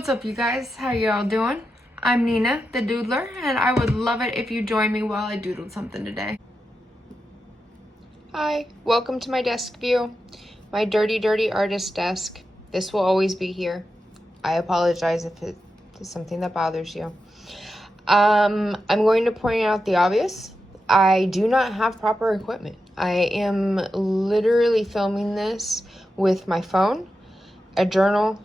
What's up, you guys? How y'all doing? I'm Nina, the Doodler, and I would love it if you join me while I doodled something today. Hi, welcome to my desk view. My dirty artist desk. This will always be here. I apologize if it is something that bothers you. I'm going to point out the obvious. I do not have proper equipment. I am literally filming this with my phone, a journal,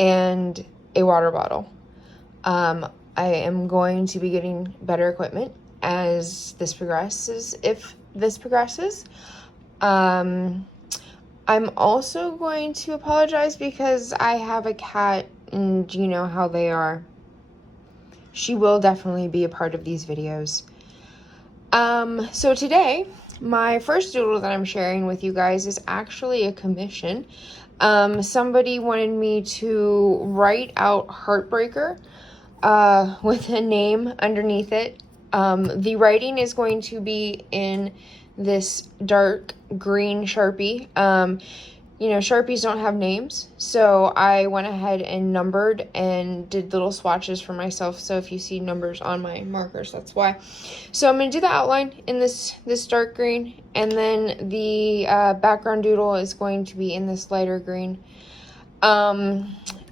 and a water bottle. I am going to be getting better equipment as this progresses, if this progresses. I'm also going to apologize because I have a cat and you know how they are. She will definitely be a part of these videos. So today, my first doodle that I'm sharing with you guys is actually a commission. Somebody wanted me to write out Heartbreaker with a name underneath it. The writing is going to be in this dark green Sharpie. You know, Sharpies don't have names, so I went ahead and numbered and did little swatches for myself. So if you see numbers on my markers, that's why. So I'm going to do the outline in this dark green, and then the background doodle is going to be in this lighter green.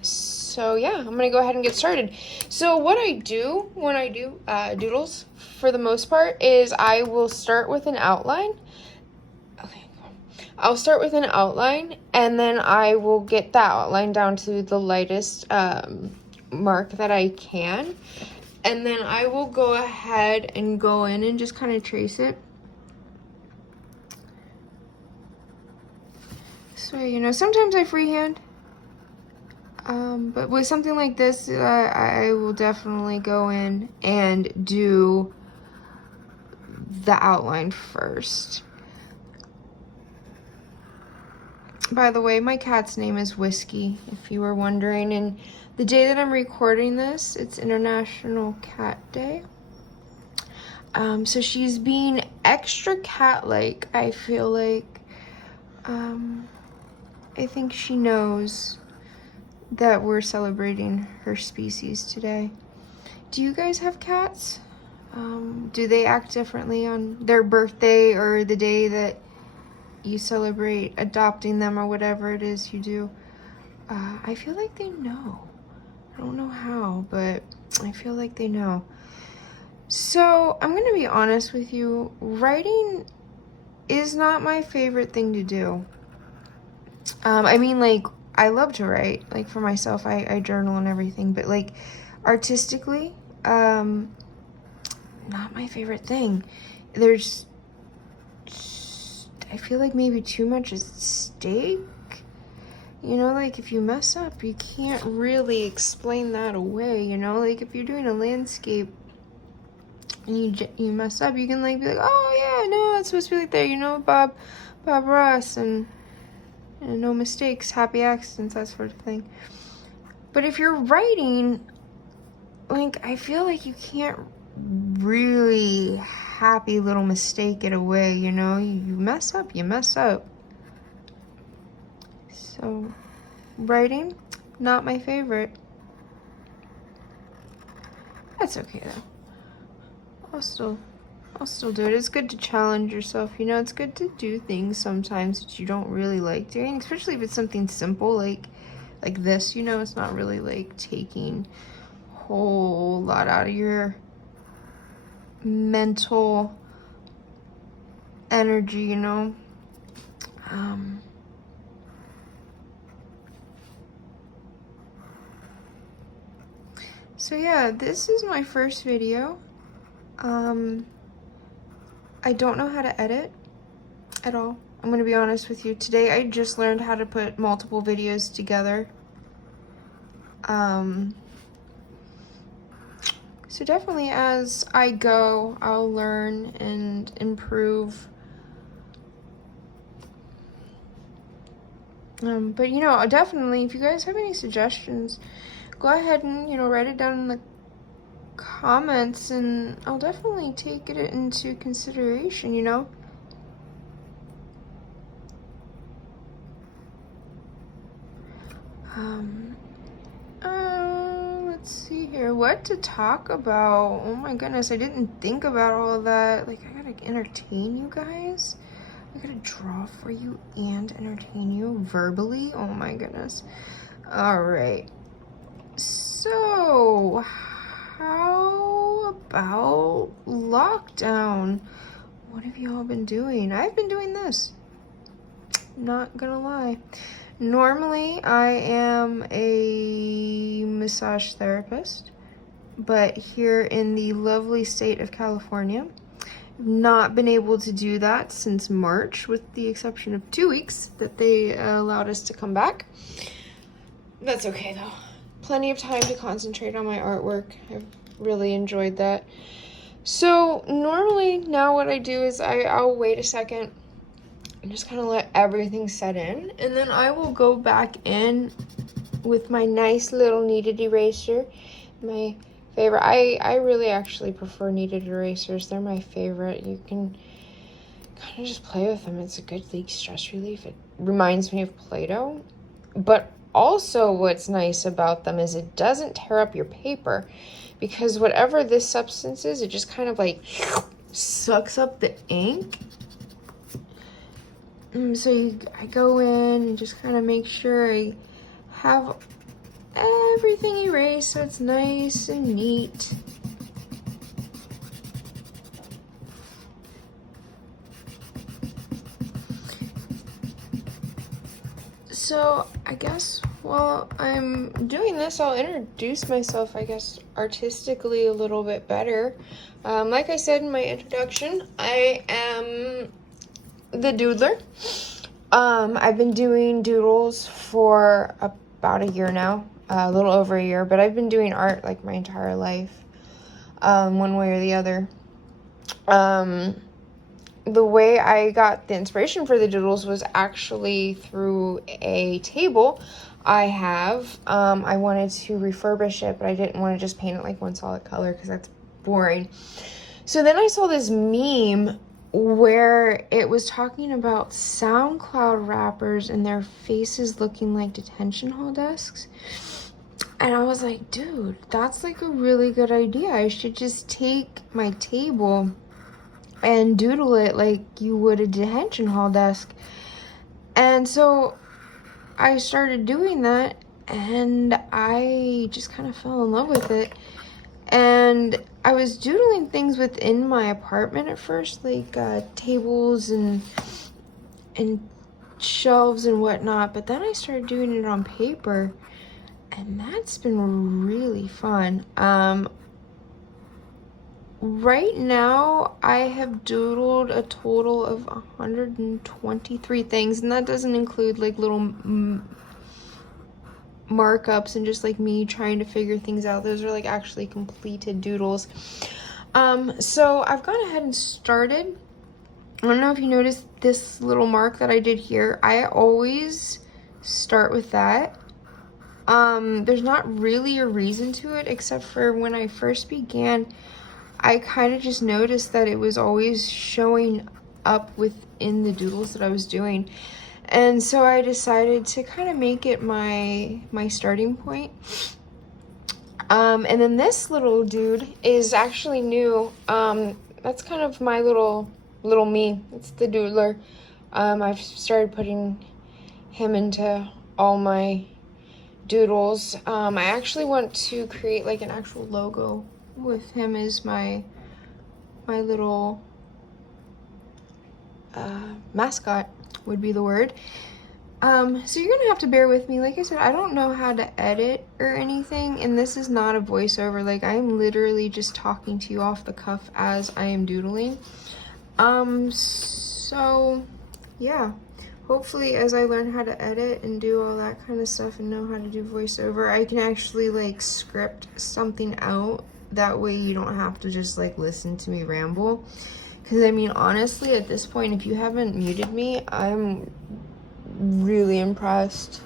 So yeah, I'm going to go ahead and get started. So what I do when I do doodles, for the most part, is I will start with an outline. I'll start with an outline, and then I will get that outline down to the lightest mark that I can. And then I will go ahead and go in and just kind of trace it. So, you know, sometimes I freehand. But with something like this, I will definitely go in and do the outline first. By the way, my cat's name is Whiskey, if you were wondering. And the day that I'm recording this, it's International Cat Day. So she's being extra cat-like, I feel like. I think she knows that we're celebrating her species today. Do you guys have cats? Do they act differently on their birthday or the day that you celebrate adopting them or whatever it is you do? I feel like they know. I don't know how, but I feel like they know. So I'm gonna be honest with you, writing is not my favorite thing to do. I mean, like, I love to write, like for myself, I journal and everything, but like artistically, not my favorite thing. There's, I feel like maybe too much is at stake. You know, like if you mess up, you can't really explain that away, you know? Like if you're doing a landscape and you mess up, you can like be like, oh yeah, no, it's supposed to be like there, you know, Bob Ross, and no mistakes, happy accidents, that sort of thing. But if you're writing, like I feel like you can't really happy little mistake it away, you know? You mess up, you mess up. So writing, not my favorite. That's okay though. I'll still do it. It's good to challenge yourself, you know? It's good to do things sometimes that you don't really like doing, especially if it's something simple like this, you know? It's not really like taking a whole lot out of your mental energy, you know. So yeah, this is my first video. I don't know how to edit at all. I'm gonna be honest with you. Today I just learned how to put multiple videos together. So definitely as I go, I'll learn and improve. But you know, definitely, if you guys have any suggestions, go ahead and, you know, write it down in the comments and I'll definitely take it into consideration, you know. Let's see here, what to talk about. Oh my goodness, I didn't think about all of that. Like, I gotta entertain you guys. I gotta draw for you and entertain you verbally. Oh my goodness. All right. So, how about lockdown? What have y'all been doing? I've been doing this. Not gonna lie. Normally, I am a massage therapist, but here in the lovely state of California, I've not been able to do that since March, with the exception of 2 weeks that they allowed us to come back. That's okay though. Plenty of time to concentrate on my artwork. I've really enjoyed that. So normally now what I do is I'll wait a second and just kind of let everything set in, and then I will go back in with my nice little kneaded eraser. My favorite. I really actually prefer kneaded erasers. They're my favorite. You can kind of just play with them. It's a good stress relief. It reminds me of Play-Doh. But also what's nice about them is it doesn't tear up your paper, because whatever this substance is, it just kind of like sucks up the ink. So I go in and just kind of make sure I have everything erased so it's nice and neat. So I guess while I'm doing this, I'll introduce myself, I guess, artistically a little bit better. Like I said in my introduction, I am the Doodler. I've been doing doodles for about a year now, a little over a year, but I've been doing art like my entire life, one way or the other. The way I got the inspiration for the doodles was actually through a table I have. I wanted to refurbish it, but I didn't want to just paint it like one solid color because that's boring. So then I saw this meme where it was talking about SoundCloud rappers and their faces looking like detention hall desks. And I was like, dude, that's like a really good idea. I should just take my table and doodle it like you would a detention hall desk. And so I started doing that, and I just kind of fell in love with it. And I was doodling things within my apartment at first, like tables and shelves and whatnot, but then I started doing it on paper, and that's been really fun. Right now I have doodled a total of 123 things, and that doesn't include like little markups and just like me trying to figure things out. Those are like actually completed doodles. So I've gone ahead and started. I don't know if you noticed this little mark that I did here. I always start with that. There's not really a reason to it, except for when I first began, I kind of just noticed that it was always showing up within the doodles that I was doing. And so I decided to kind of make it my starting point. And then this little dude is actually new. That's kind of my little me. It's the Doodler. I've started putting him into all my doodles. I actually want to create like an actual logo with him as my little mascot would be the word. So you're gonna have to bear with me. Like I said, I don't know how to edit or anything, and this is not a voiceover. Like, I'm literally just talking to you off the cuff as I am doodling. So yeah, hopefully as I learn how to edit and do all that kind of stuff and know how to do voiceover, I can actually like script something out. That way you don't have to just like listen to me ramble. Because I mean, honestly, at this point, if you haven't muted me, I'm really impressed.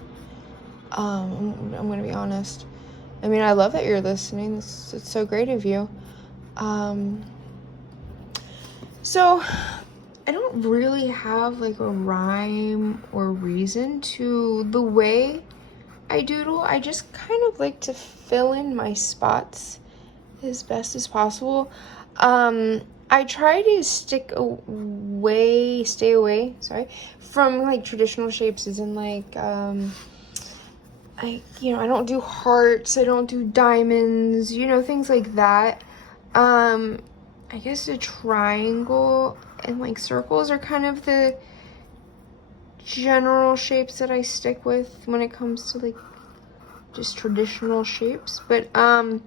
I'm gonna be honest. I mean, I love that you're listening. It's so great of you. So I don't really have like a rhyme or reason to the way I doodle, I just kind of like to fill in my spots as best as possible. I try to stay away, sorry, from like traditional shapes, as in like, I don't do hearts, I don't do diamonds, things like that. I guess a triangle and like circles are kind of the general shapes that I stick with when it comes to like just traditional shapes. But I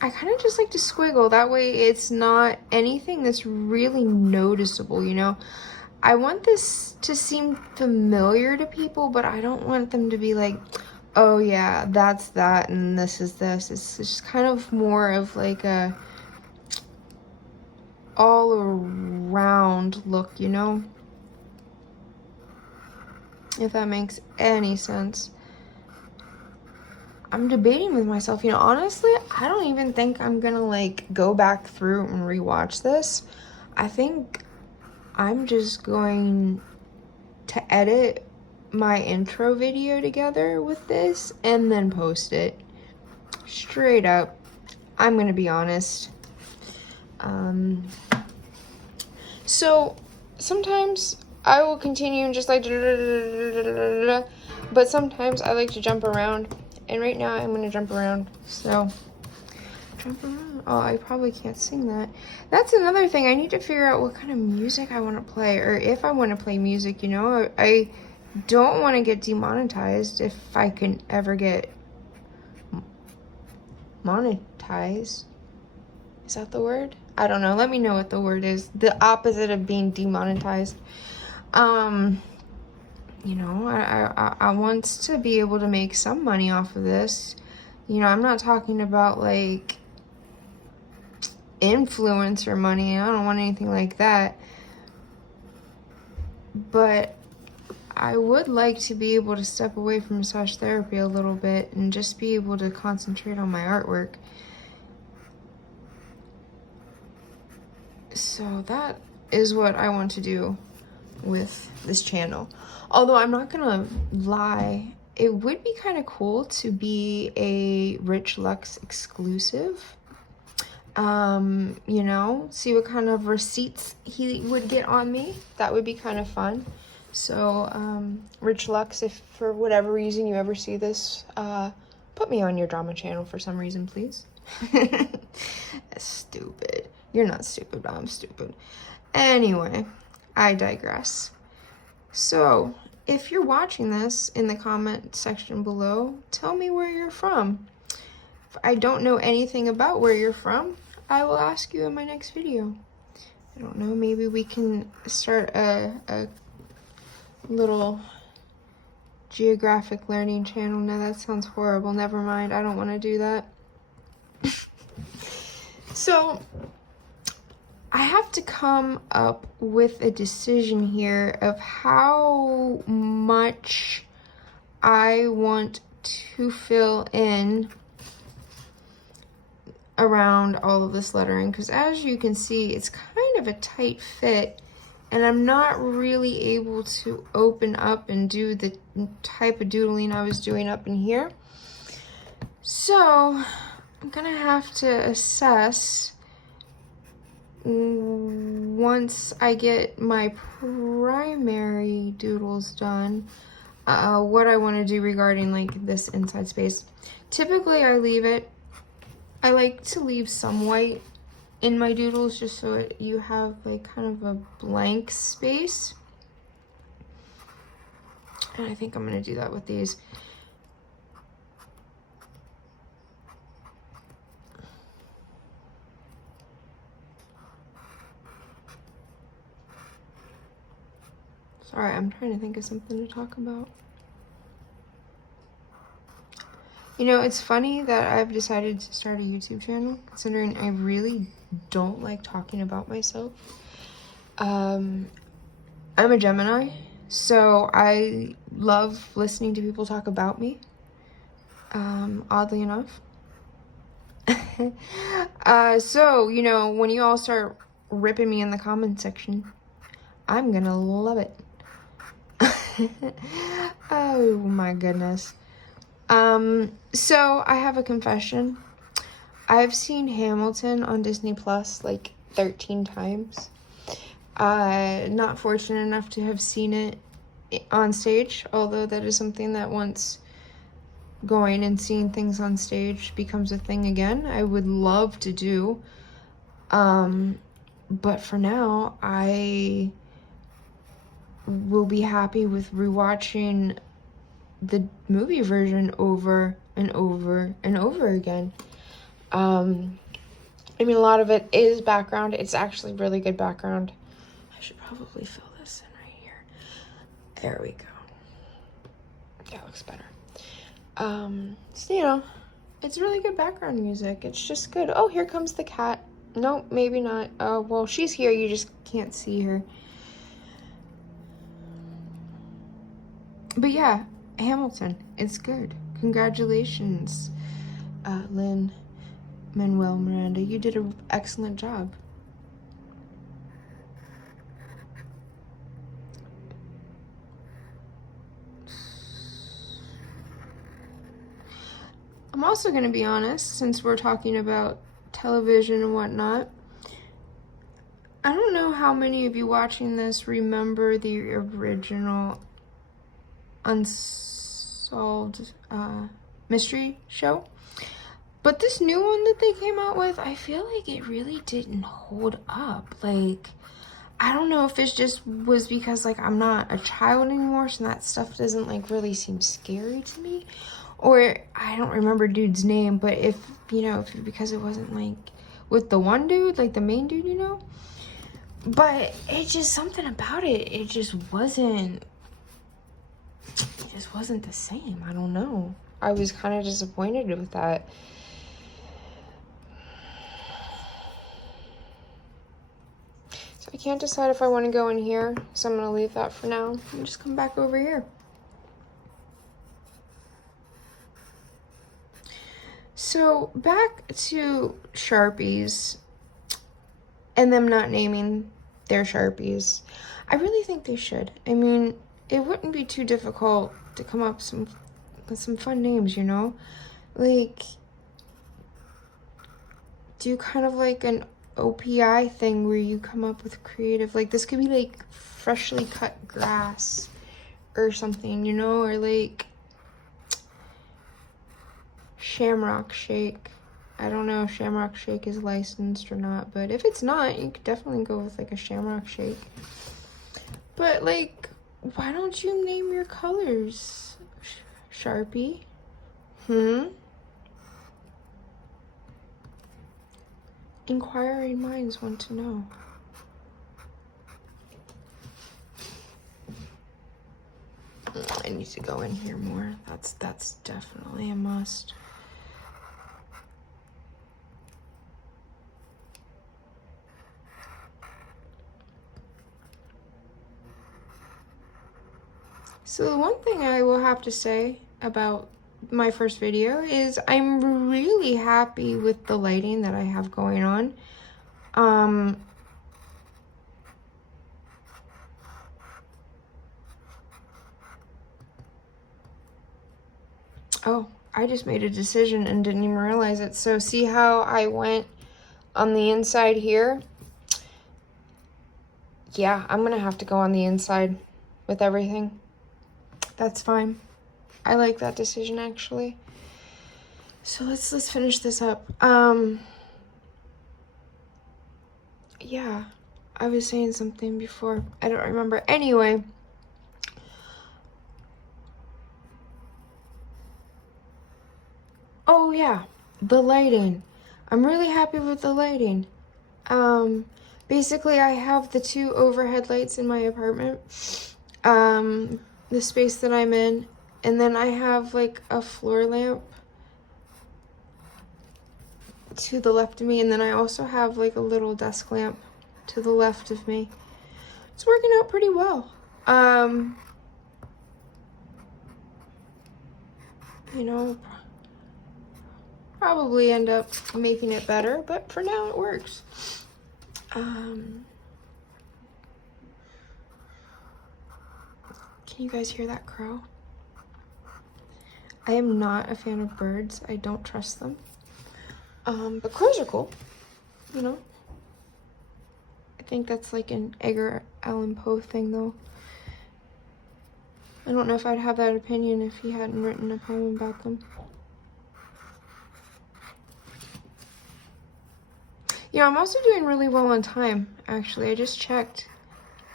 kind of just like to squiggle. That way it's not anything that's really noticeable, I want this to seem familiar to people, but I don't want them to be like, oh yeah, that's that and this is this. It's just kind of more of like a all around look, if that makes any sense. I'm debating with myself, honestly, I don't even think I'm gonna like go back through and rewatch this. I think I'm just going to edit my intro video together with this and then post it. Straight up, I'm gonna be honest. So sometimes I will continue and just like, but sometimes I like to jump around, and right now I'm gonna jump around. So jump around. Oh, I probably can't sing that. That's another thing. I need to figure out what kind of music I want to play, or if I want to play music. I don't want to get demonetized if I can ever get monetized. Is that the word? I don't know. Let me know what the word is. The opposite of being demonetized. I want to be able to make some money off of this. I'm not talking about like influencer money. I don't want anything like that. But I would like to be able to step away from massage therapy a little bit and just be able to concentrate on my artwork. So that is what I want to do with this channel. Although I'm not gonna lie, it would be kind of cool to be a Rich Lux exclusive. See what kind of receipts he would get on me. That would be kind of fun. So, Rich Lux, if for whatever reason you ever see this, put me on your drama channel for some reason, please. That's stupid. You're not stupid, but I'm stupid. Anyway, I digress. So, if you're watching this in the comment section below, tell me where you're from. If I don't know anything about where you're from, I will ask you in my next video. I don't know, maybe we can start a little geographic learning channel. No, that sounds horrible. Never mind. I don't want to do that. So, I have to come up with a decision here of how much I want to fill in around all of this lettering, because as you can see, it's kind of a tight fit, and I'm not really able to open up and do the type of doodling I was doing up in here. So I'm gonna have to assess, once I get my primary doodles done, what I want to do regarding like this inside space. Typically I like to leave some white in my doodles just so you have like kind of a blank space. And I think I'm going to do that with these. Sorry, I'm trying to think of something to talk about. It's funny that I've decided to start a YouTube channel, considering I really don't like talking about myself. I'm a Gemini, so I love listening to people talk about me, oddly enough. So, when you all start ripping me in the comment section, I'm gonna love it. Oh my goodness. So I have a confession. I've seen Hamilton on Disney Plus like 13 times. Not fortunate enough to have seen it on stage, although that is something that once going and seeing things on stage becomes a thing again, I would love to do. But for now, I will be happy with rewatching the movie version over and over and over again. I mean, a lot of it is background. It's actually really good background. I should probably fill this in right here. There we go. That looks better. So, you know, it's really good background music. It's just good. Oh, here comes the cat. No, maybe not. Oh, well, she's here. You just can't see her. But yeah, Hamilton. It's good. Congratulations, Lin-Manuel Miranda. You did an excellent job. I'm also going to be honest, since we're talking about television and whatnot. I don't know how many of you watching this remember the original Unsolved mystery show. But this new one that they came out with, I feel like it really didn't hold up. Like, I don't know if it just was because, like, I'm not a child anymore, so that stuff doesn't, like, really seem scary to me. Or, I don't remember dude's name, but if, you know, because it wasn't, like, with the one dude, like, the main dude, you know? But it's just something about it. It just wasn't the same. I don't know. I was kind of disappointed with that. So I can't decide if I want to go in here, so I'm going to leave that for now and just come back over here. So back to Sharpies and them not naming their Sharpies. I really think they should. I mean, it wouldn't be too difficult to come up with some fun names, you know? Like, do kind of like an OPI thing where you come up with creative, like this could be like freshly cut grass or something, you know? Or like Shamrock Shake. I don't know if Shamrock Shake is licensed or not, but if it's not, you could definitely go with like a Shamrock Shake. But like, why don't you name your colors, Sharpie? Inquiring minds want to know. I need to go in here more. That's definitely a must. So the one thing I will have to say about my first video is I'm really happy with the lighting that I have going on. Oh, I just made a decision and didn't even realize it. So see how I went on the inside here? Yeah, I'm gonna have to go on the inside with everything. That's fine. I like that decision, actually. So let's finish this up. Yeah, I was saying something before. I don't remember. Anyway. Oh, yeah, the lighting. I'm really happy with the lighting. Basically, I have the 2 overhead lights in my apartment. The space that I'm in. And then I have, like, a floor lamp to the left of me. And then I also have, like, a little desk lamp to the left of me. It's working out pretty well. You know, probably end up making it better, but for now it works. Can you guys hear that crow? I am not a fan of birds. I don't trust them. But crows are cool, you know? I think that's like an Edgar Allan Poe thing, though. I don't know if I'd have that opinion if he hadn't written a poem about them. Yeah, I'm also doing really well on time, actually. I just checked.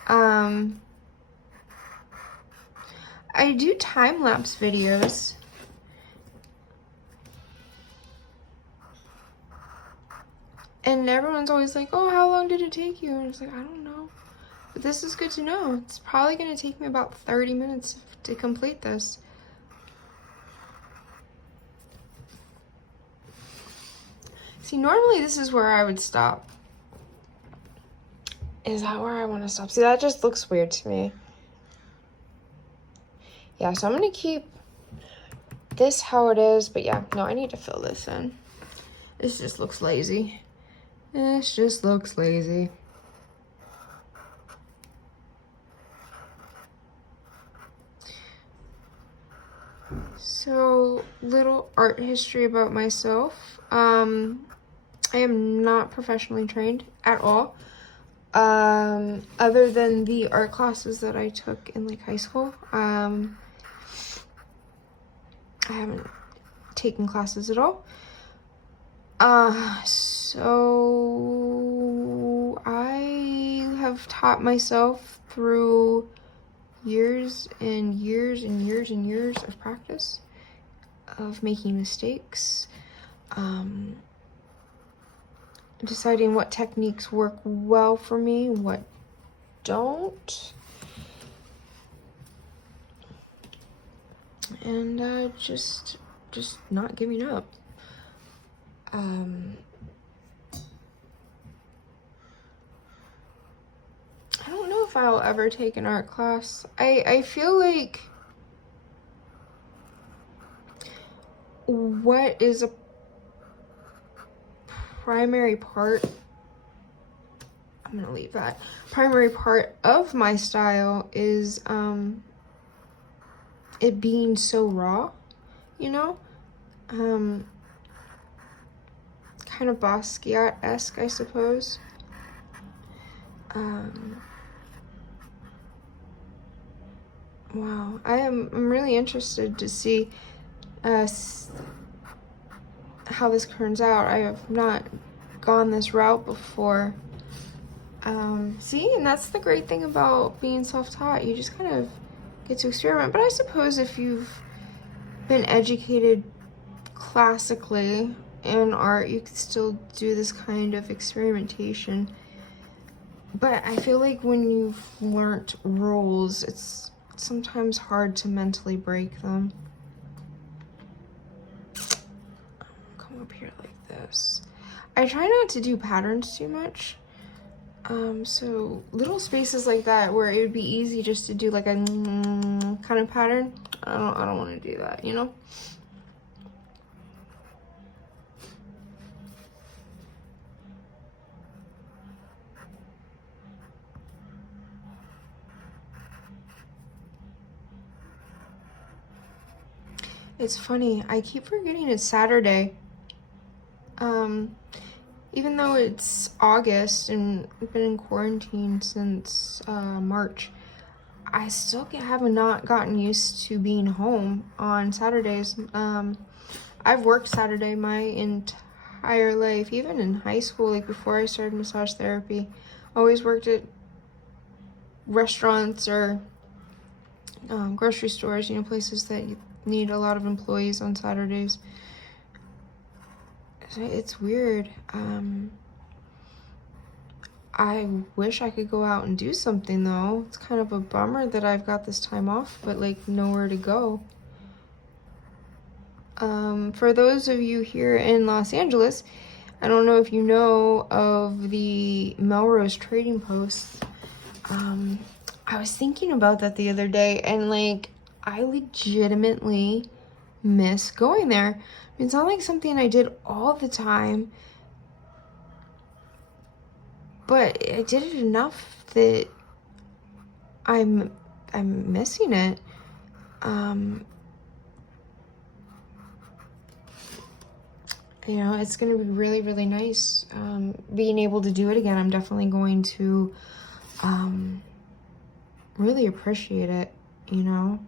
I do time-lapse videos. And everyone's always like, oh, how long did it take you? And it's like, I don't know. But this is good to know. It's probably going to take me about 30 minutes to complete this. See, normally this is where I would stop. Is that where I want to stop? See, that just looks weird to me. Yeah, so I'm going to keep this how it is. But yeah, no, I need to fill this in. This just looks lazy. This just looks lazy. So, little art history about myself. I am not professionally trained at all. Other than the art classes that I took in like high school. I haven't taken classes at all. So I have taught myself through years and years and years and years of practice, of making mistakes, deciding what techniques work well for me, what don't, and just not giving up. I don't know if I'll ever take an art class. I feel like what is a primary part, I'm gonna leave that, primary part of my style is it being so raw, you know? Kind of Basquiat-esque, I suppose. Wow, I'm really interested to see how this turns out. I have not gone this route before. See, and that's the great thing about being self-taught. You just kind of get to experiment. But I suppose if you've been educated classically in art, you could still do this kind of experimentation. But I feel like when you've learnt rules, it's sometimes hard to mentally break them. Come up here like this. I try not to do patterns too much. So little spaces like that where it would be easy just to do like a kind of pattern, I don't want to do that, you know? It's funny, I keep forgetting it's Saturday. Even though it's August and we've been in quarantine since March, I still have not gotten used to being home on Saturdays. I've worked Saturday my entire life, even in high school, like before I started massage therapy. I always worked at restaurants or grocery stores, you know, places that need a lot of employees on Saturdays. It's weird. I wish I could go out and do something though. It's kind of a bummer that I've got this time off, but like nowhere to go. For those of you here in Los Angeles, I don't know if you know of the Melrose Trading Post. I was thinking about that the other day, and like I legitimately miss going there. It's not like something I did all the time, but I did it enough that I'm missing it. you know, it's going to be really, really nice being able to do it again. I'm definitely going to really appreciate it, you know.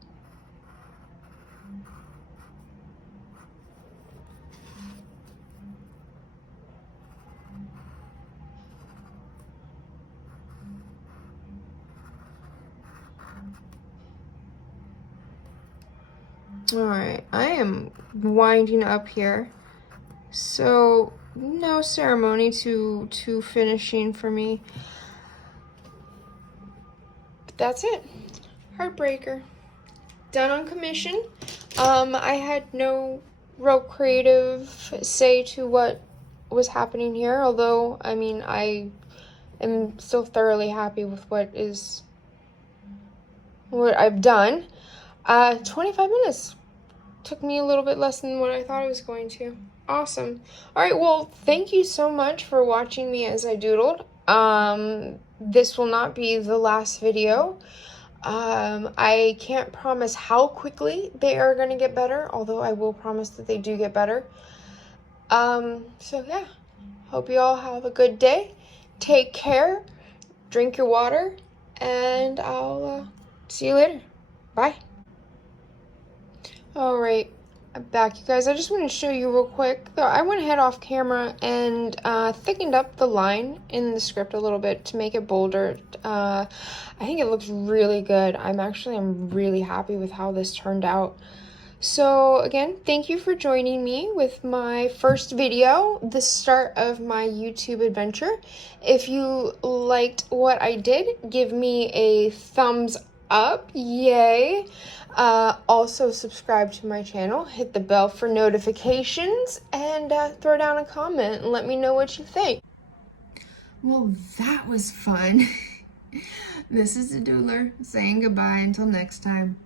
Alright, I am winding up here. So, no ceremony to finishing for me. But that's it. Heartbreaker. Done on commission. I had no real creative say to what was happening here, although, I mean, I am still thoroughly happy with what I've done. 25 minutes. Took me a little bit less than what I thought it was going to. Awesome. Alright, well, thank you so much for watching me as I doodled. This will not be the last video. I can't promise how quickly they are going to get better, although I will promise that they do get better. So yeah, hope you all have a good day. Take care, drink your water, and I'll see you later. Bye. Alright, I'm back, you guys. I just want to show you real quick. I went ahead off camera and thickened up the line in the script a little bit to make it bolder. I think it looks really good. I'm really happy with how this turned out. So again, thank you for joining me with my first video, the start of my YouTube adventure. If you liked what I did, give me a thumbs up, yay. Also subscribe to my channel, hit the bell for notifications, and throw down a comment and let me know what you think. Well, that was fun. This is the Doodler saying goodbye until next time.